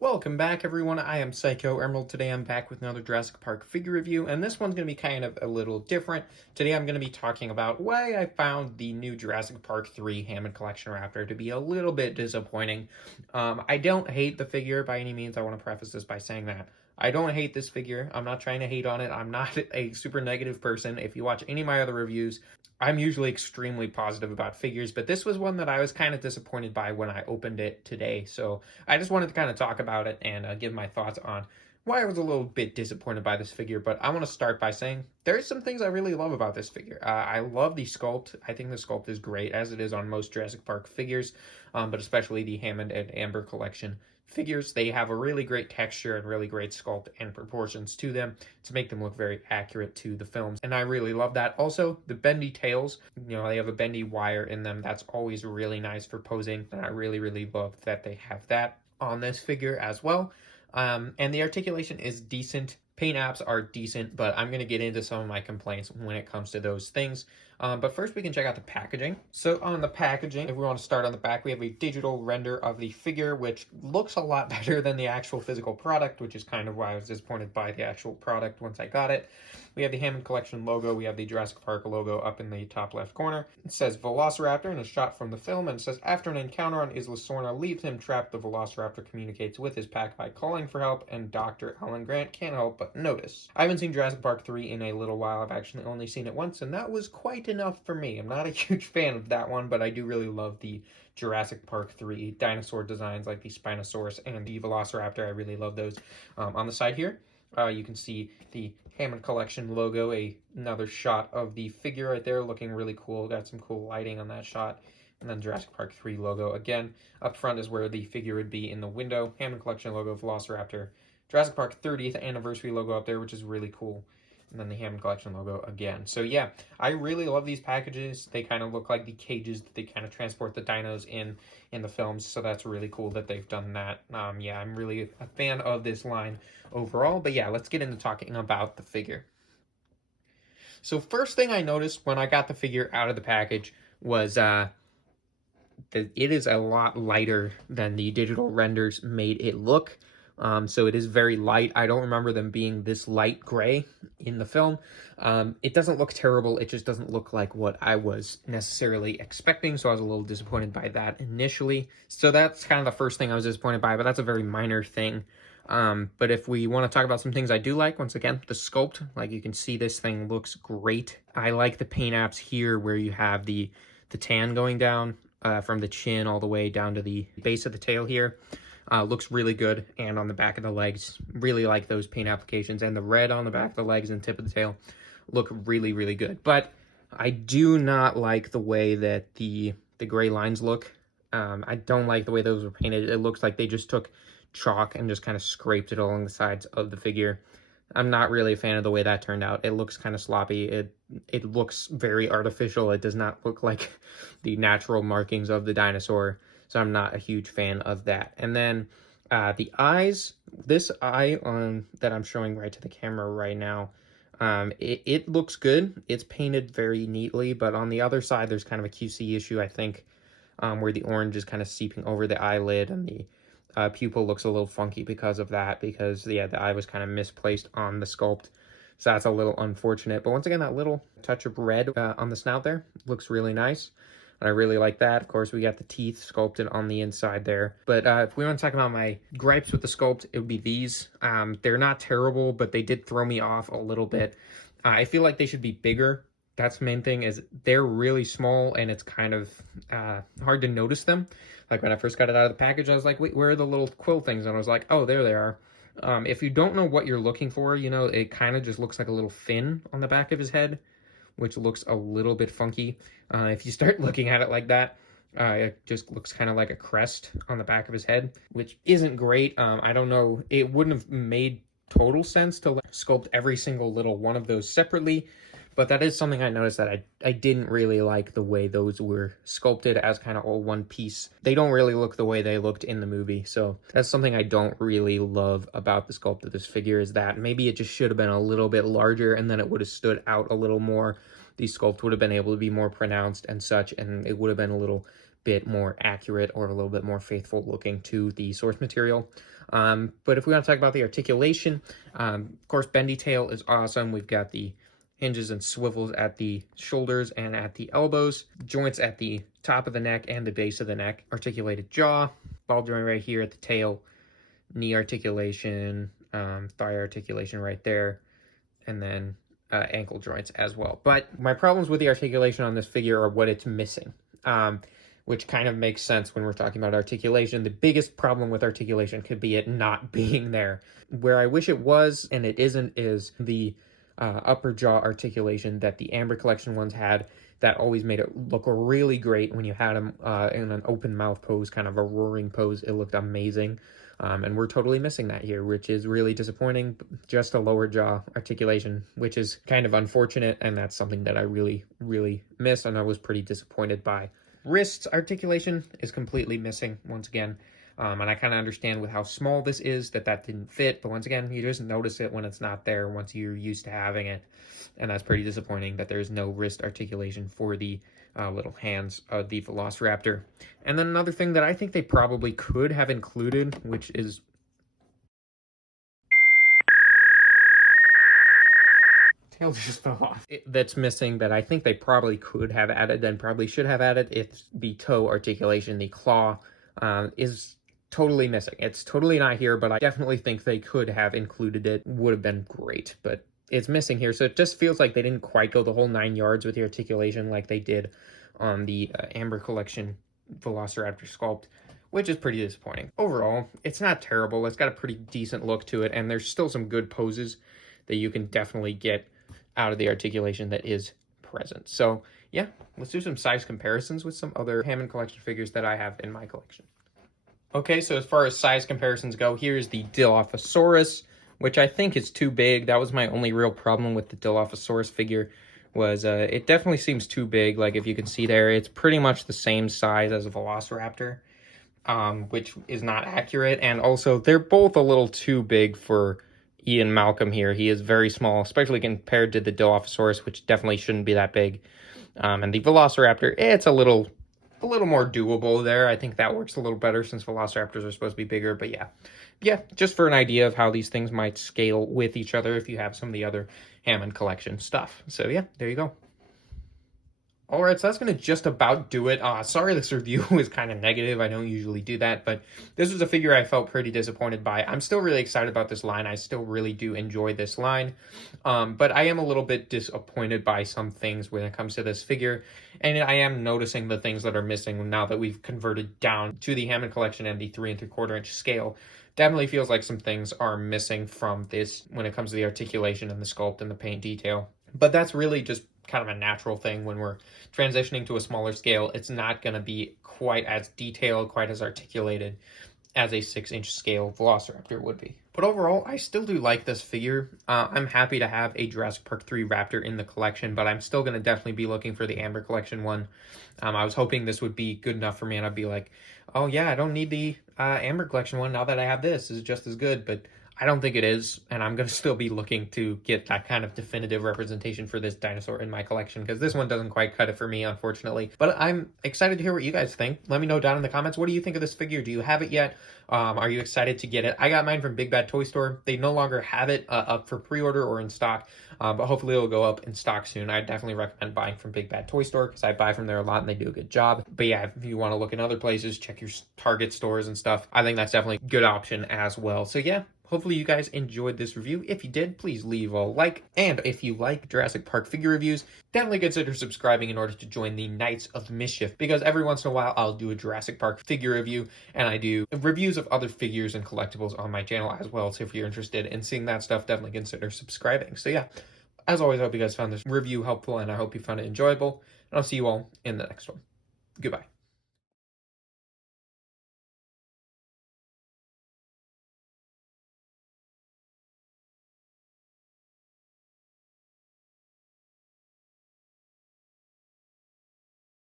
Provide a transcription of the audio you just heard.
Welcome back, everyone. I am Psycho Emerald. Today I'm back with another Jurassic Park figure review, and this one's going to be kind of a little different. Today I'm going to be talking about why I found the new Jurassic Park III Hammond Collection Raptor to be a little bit disappointing. I don't hate the figure by any means. I want to preface this by saying that. I don't hate this figure. I'm not trying to hate on it. I'm not a super negative person. If you watch any of my other reviews, I'm usually extremely positive about figures, but this was one that I was kind of disappointed by when I opened it today. So I just wanted to kind of talk about it and give my thoughts on why I was a little bit disappointed by this figure. But I want to start by saying there's some things I really love about this figure. I love the sculpt. I think the sculpt is great, as it is on most Jurassic Park figures, but especially the Hammond and Amber collection figures. They have a really great texture and really great sculpt and proportions to them to make them look very accurate to the films, and I really love that. Also, the bendy tails, they have a bendy wire in them. That's always really nice for posing, and I really love that they have that on this figure as well. And the articulation is decent. Paint apps are decent, but I'm going to get into some of my complaints when it comes to those things. But first we can check out the packaging. So on the packaging, if we want to start on the back, we have a digital render of the figure, which looks a lot better than the actual physical product, which is kind of why I was disappointed by the actual product once I got it. We have the Hammond Collection logo. We have the Jurassic Park logo up in the top left corner. It says Velociraptor and a shot from the film, and it says, after an encounter on Isla Sorna leaves him trapped, the Velociraptor communicates with his pack by calling for help, and Dr. Alan Grant can't help but notice. I haven't seen Jurassic Park 3 in a little while. I've actually only seen it once, and that was quite enough for me. I'm not a huge fan of that one, but I do really love the Jurassic Park 3 dinosaur designs like the Spinosaurus and the Velociraptor. I really love those. On the side here, you can see the Hammond Collection logo, another shot of the figure right there, looking really cool. Got some cool lighting on that shot. And then Jurassic Park 3 logo again. Up front is where the figure would be in the window. Hammond Collection logo, Velociraptor. Jurassic Park 30th anniversary logo up there, which is really cool. And then the Hammond Collection logo again. So yeah, I really love these packages. They kind of look like the cages that they kind of transport the dinos in the films. So that's really cool that they've done that. Yeah, I'm really a fan of this line overall. But yeah, let's get into talking about the figure. So first thing I noticed when I got the figure out of the package was that it is a lot lighter than the digital renders made it look. So it is very light. I don't remember them being this light gray in the film. It doesn't look terrible. It just doesn't look like what I was necessarily expecting. So I was a little disappointed by that initially. So that's kind of the first thing I was disappointed by, but that's a very minor thing. But if we want to talk about some things I do like, once again, the sculpt, like you can see this thing looks great. I like the paint apps here where you have the tan going down from the chin all the way down to the base of the tail here. Looks really good, and on the back of the legs, really like those paint applications, and the red on the back of the legs and tip of the tail look really good. But I do not like the way that the gray lines look. I don't like the way those were painted. It looks like they just took chalk and just kind of scraped it along the sides of the figure. I'm not really a fan of the way that turned out. It looks kind of sloppy. It looks very artificial. It does not look like the natural markings of the dinosaur. So I'm not a huge fan of that. And then the eyes, this eye that I'm showing right to the camera right now, it looks good. It's painted very neatly, but on the other side, there's kind of a QC issue, I think, where the orange is kind of seeping over the eyelid, and the pupil looks a little funky because of that, because, yeah, the eye was kind of misplaced on the sculpt. So that's a little unfortunate. But once again, that little touch of red on the snout there looks really nice. And I really like that. Of course, we got the teeth sculpted on the inside there. But if we want to talk about my gripes with the sculpt, it would be these. They're not terrible, but they did throw me off a little bit. I feel like they should be bigger. That's the main thing, is they're really small, and it's kind of hard to notice them. Like when I first got it out of the package, I was like, wait, where are the little quill things? And I was like, oh, there they are. If you don't know what you're looking for, it kind of just looks like a little fin on the back of his head, which looks a little bit funky. If you start looking at it like that, it just looks kind of like a crest on the back of his head, which isn't great. I don't know. It wouldn't have made total sense to sculpt every single little one of those separately, but that is something I noticed that I didn't really like the way those were sculpted as kind of all one piece. They don't really look the way they looked in the movie, so that's something I don't really love about the sculpt of this figure, is that maybe it just should have been a little bit larger, and then it would have stood out a little more. The sculpt would have been able to be more pronounced and such, and it would have been a little bit more accurate or a little bit more faithful looking to the source material. But if we want to talk about the articulation, of course, bendy tail is awesome. We've got the hinges and swivels at the shoulders and at the elbows, joints at the top of the neck and the base of the neck, articulated jaw, ball joint right here at the tail, knee articulation, thigh articulation right there, and then ankle joints as well. But my problems with the articulation on this figure are what it's missing, which kind of makes sense when we're talking about articulation. The biggest problem with articulation could be it not being there. Where I wish it was, and it isn't, is the upper jaw articulation that the Amber Collection ones had. That always made it look really great when you had them in an open mouth pose, kind of a roaring pose. It looked amazing. And we're totally missing that here, which is really disappointing. Just a lower jaw articulation, which is kind of unfortunate, and that's something that I really, really miss, and I was pretty disappointed by. Wrists articulation is completely missing once again, and I kind of understand with how small this is that didn't fit, but once again, you just notice it when it's not there once you're used to having it, and that's pretty disappointing that there's no wrist articulation for the little hands of the Velociraptor. And then another thing that I think they probably could have included, which is tail just fell off. That's missing that I think they probably could have added and probably should have added. It's the toe articulation. The claw is totally missing. It's totally not here, but I definitely think they could have included it. Would have been great, but it's missing here. So it just feels like they didn't quite go the whole 9 yards with the articulation like they did on the Amber Collection Velociraptor sculpt, which is pretty disappointing. Overall, it's not terrible. It's got a pretty decent look to it, and there's still some good poses that you can definitely get out of the articulation that is present. So yeah, let's do some size comparisons with some other Hammond Collection figures that I have in my collection. Okay, so as far as size comparisons go, here's the Dilophosaurus, which I think is too big. That was my only real problem with the Dilophosaurus figure, was it definitely seems too big. Like if you can see there, it's pretty much the same size as a Velociraptor, which is not accurate. And also, they're both a little too big for Ian Malcolm here. He is very small, especially compared to the Dilophosaurus, which definitely shouldn't be that big. And the Velociraptor, it's a little more doable there. I think that works a little better since Velociraptors are supposed to be bigger. But yeah, just for an idea of how these things might scale with each other if you have some of the other Hammond Collection stuff. So yeah, there you go. All right, so that's going to just about do it. Sorry this review was kind of negative. I don't usually do that, but this was a figure I felt pretty disappointed by. I'm still really excited about this line. I still really do enjoy this line, but I am a little bit disappointed by some things when it comes to this figure, and I am noticing the things that are missing now that we've converted down to the Hammond Collection and the 3 3/4 inch scale. Definitely feels like some things are missing from this when it comes to the articulation and the sculpt and the paint detail. But that's really just kind of a natural thing when we're transitioning to a smaller scale. It's not going to be quite as detailed, quite as articulated as a 6-inch scale Velociraptor would be. But overall, I still do like this figure. I'm happy to have a Jurassic Park 3 Raptor in the collection, but I'm still going to definitely be looking for the Amber Collection one. I was hoping this would be good enough for me, and I'd be like, oh yeah, I don't need the Amber Collection one now that I have this. This is just as good, but I don't think it is, and I'm going to still be looking to get that kind of definitive representation for this dinosaur in my collection, because this one doesn't quite cut it for me, unfortunately. But I'm excited to hear what you guys think. Let me know down in the comments. What do you think of this figure? Do you have it yet? Are you excited to get it? I got mine from Big Bad Toy Store. They no longer have it up for pre-order or in stock, but hopefully it'll go up in stock soon. I definitely recommend buying from Big Bad Toy Store because I buy from there a lot and they do a good job. But yeah, if you want to look in other places, check your Target stores and stuff. I think that's definitely a good option as well. So yeah. Hopefully you guys enjoyed this review. If you did, please leave a like. And if you like Jurassic Park figure reviews, definitely consider subscribing in order to join the Knights of Mischief. Because every once in a while, I'll do a Jurassic Park figure review. And I do reviews of other figures and collectibles on my channel as well. So if you're interested in seeing that stuff, definitely consider subscribing. So yeah, as always, I hope you guys found this review helpful. And I hope you found it enjoyable. And I'll see you all in the next one. Goodbye.